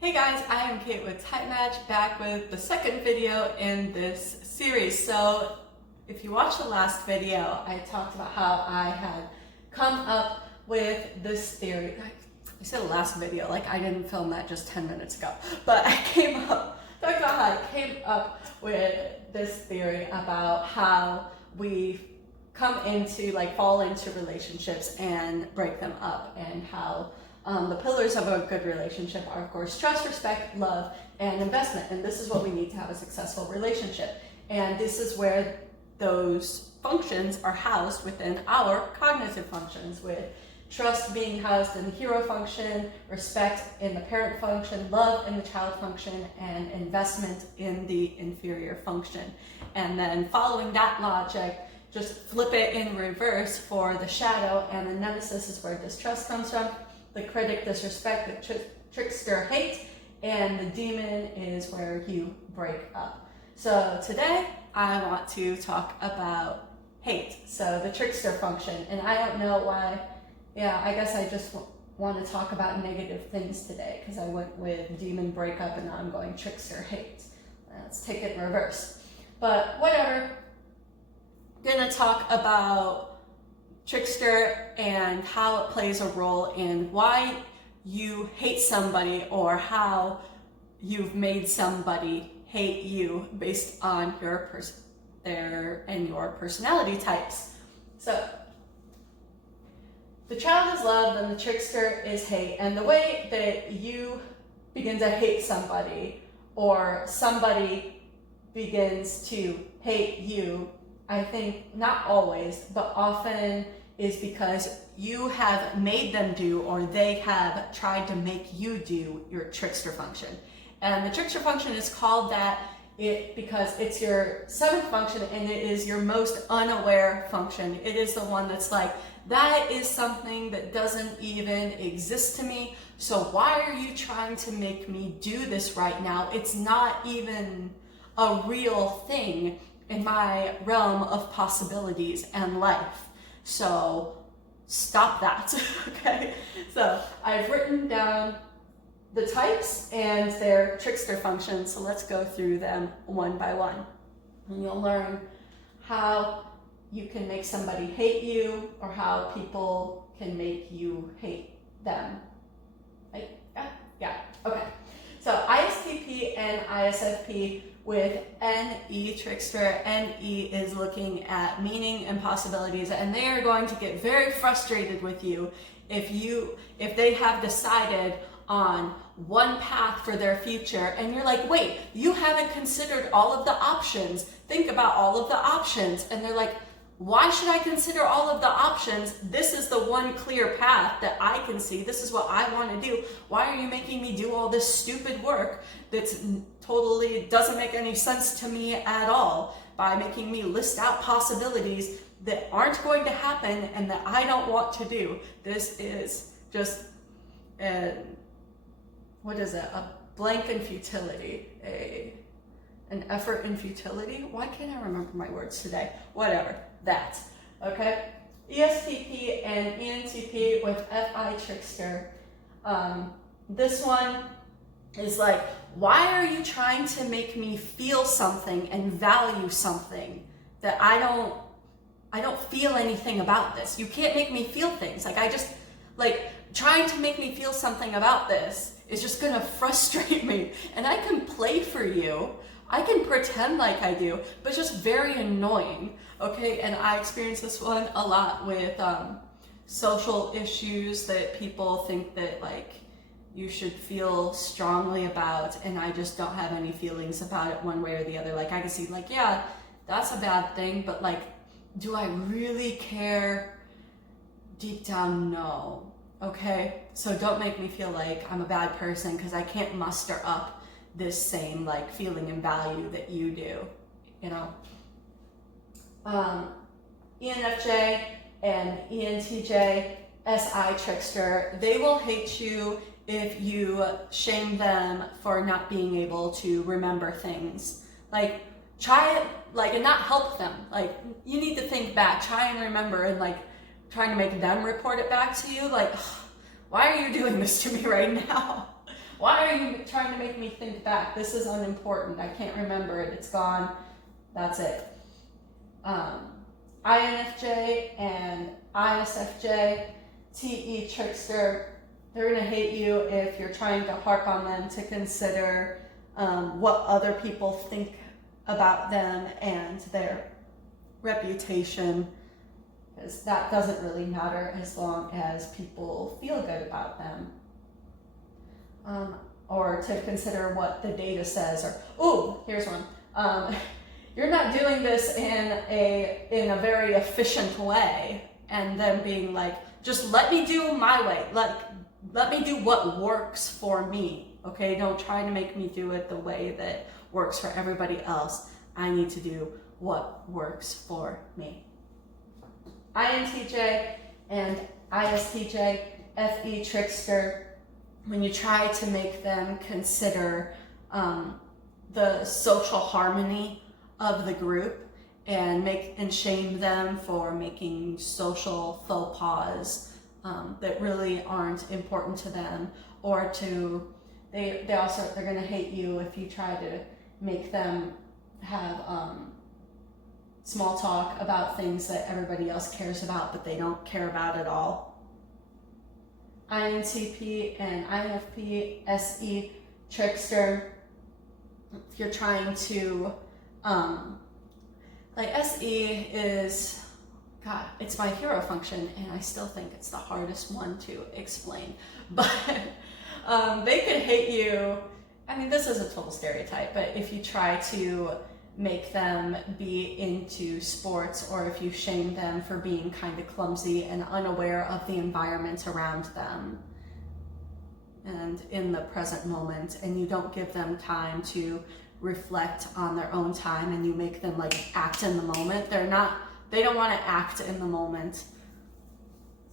Hey guys, I am Kate with TypeMatch, back with the second video in this series. So if you watched the last video, I talked about how I had come up with this theory. I said last video, like I didn't film that just 10 minutes ago, but I talked about how I came up with this theory about how we come into, fall into relationships and break them up, and how the pillars of a good relationship are, of course, trust, respect, love, and investment. And this is what we need to have a successful relationship. And this is where those functions are housed within our cognitive functions, with trust being housed in the hero function, respect in the parent function, love in the child function, and investment in the inferior function. And then following that logic, just flip it in reverse for the shadow, and the nemesis is where distrust comes from. The critic, disrespect, the trickster, hate, and the demon is where you break up. So today I want to talk about hate, so the trickster function. And I don't know why, I guess I just want to talk about negative things today, because I went with demon, breakup, and now I'm going trickster, hate. Let's take it in reverse. But whatever, I'm gonna talk about trickster and how it plays a role in why you hate somebody, or how you've made somebody hate you based on your your personality types. So the child is love, and the trickster is hate. And the way that you begin to hate somebody, or somebody begins to hate you, I think not always, but often, is because you have made them do, or they have tried to make you do, your trickster function. And the trickster function is called that because it's your seventh function, and it is your most unaware function. It is the one that's like, that is something that doesn't even exist to me, so why are you trying to make me do this right now? It's not even a real thing in my realm of possibilities and life. So stop that, okay? So I've written down the types and their trickster functions, so let's go through them one by one. And you'll learn how you can make somebody hate you, or how people can make you hate them. Yeah, okay. So ISTP and ISFP with NE trickster. NE is looking at meaning and possibilities, and they are going to get very frustrated with you if they have decided on one path for their future, and you're like, wait, you haven't considered all of the options. Think about all of the options. And they're like, why should I consider all of the options? This is the one clear path that I can see. This is what I want to do. Why are you making me do all this stupid work that's totally doesn't make any sense to me at all, by making me list out possibilities that aren't going to happen and that I don't want to do? This is just a blank in futility, an effort in futility. Why can't I remember my words today? Whatever, that, okay? ESTP and ENTP with FI trickster. This one is like, why are you trying to make me feel something and value something that I don't feel anything about this? You can't make me feel things. Trying to make me feel something about this is just gonna frustrate me. And I can play for you, I can pretend like I do, but it's just very annoying, okay? And I experience this one a lot with social issues that people think that you should feel strongly about, and I just don't have any feelings about it one way or the other. I can see yeah, that's a bad thing, but do I really care? Deep down, no. Okay, so don't make me feel like I'm a bad person because I can't muster up this same feeling and value that you do, you know? ENFJ and ENTJ, SI trickster, they will hate you if you shame them for not being able to remember things. Try it, and not help them. You need to think back, try and remember, and trying to make them report it back to you, why are you doing this to me right now? Why are you trying to make me think back? This is unimportant. I can't remember it. It's gone. That's it. INFJ and ISFJ, TE trickster, they're going to hate you if you're trying to harp on them to consider what other people think about them and their reputation, because that doesn't really matter as long as people feel good about them. Or to consider what the data says, or, oh, here's one. You're not doing this in a very efficient way, and them being like, just let me do my way. Let me do what works for me. Okay, don't try to make me do it the way that works for everybody else. I need to do what works for me. INTJ and ISTJ, FE trickster, when you try to make them consider the social harmony of the group and shame them for making social faux pas that really aren't important to them, or they're going to hate you if you try to make them have small talk about things that everybody else cares about but they don't care about at all. INTP and INFP, SE trickster, if you're trying to like SE is, God, it's my hero function, and I still think it's the hardest one to explain. But they could hate you. I mean, this is a total stereotype, but if you try to make them be into sports, or if you shame them for being kind of clumsy and unaware of the environment around them and in the present moment, and you don't give them time to reflect on their own time, and you make them like act in the moment, they don't want to act in the moment,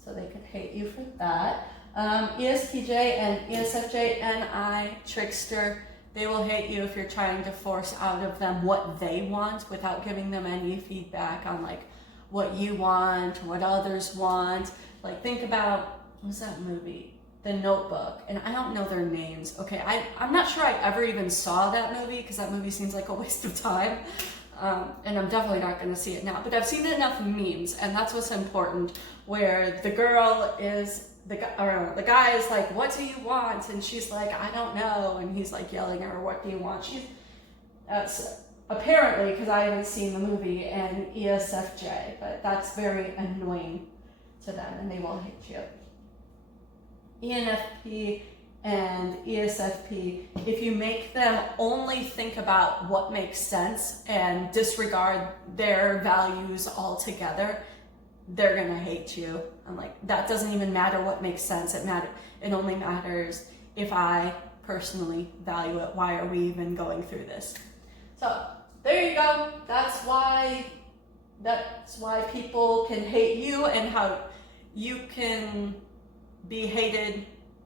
so they could hate you for that. ESTJ and ESFJ, NI trickster, they will hate you if you're trying to force out of them what they want without giving them any feedback on like what you want, what others want. Like, think about, what's that movie? The Notebook, and I don't know their names. Okay, I'm not sure I ever even saw that movie, because that movie seems like a waste of time, and I'm definitely not going to see it now, but I've seen enough memes, and that's what's important, where the girl is, the guy is like, what do you want? And she's like, I don't know, and he's like yelling at her, what do you want? That's apparently, because I haven't seen the movie, and ESFJ, but that's very annoying to them, and they will hate you. ENFP and ESFP, if you make them only think about what makes sense and disregard their values altogether, they're gonna hate you. I'm like, that doesn't even matter what makes sense. It only matters if I personally value it. Why are we even going through this? So there you go. That's why people can hate you, and how you can be hated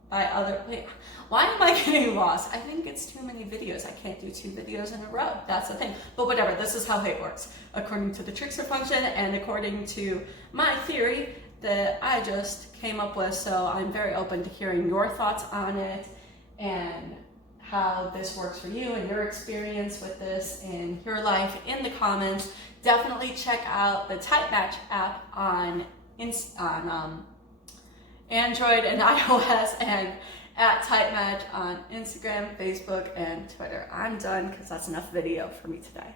by other. Wait, why am I getting lost? I think it's too many videos. I can't do 2 videos in a row. That's the thing. But whatever, this is how hate works, according to the trickster function and according to my theory that I just came up with. So I'm very open to hearing your thoughts on it and how this works for you and your experience with this in your life in the comments. Definitely check out the TypeMatch app on Android and iOS, and at TypeMatch on Instagram, Facebook, and Twitter. I'm done, because that's enough video for me today.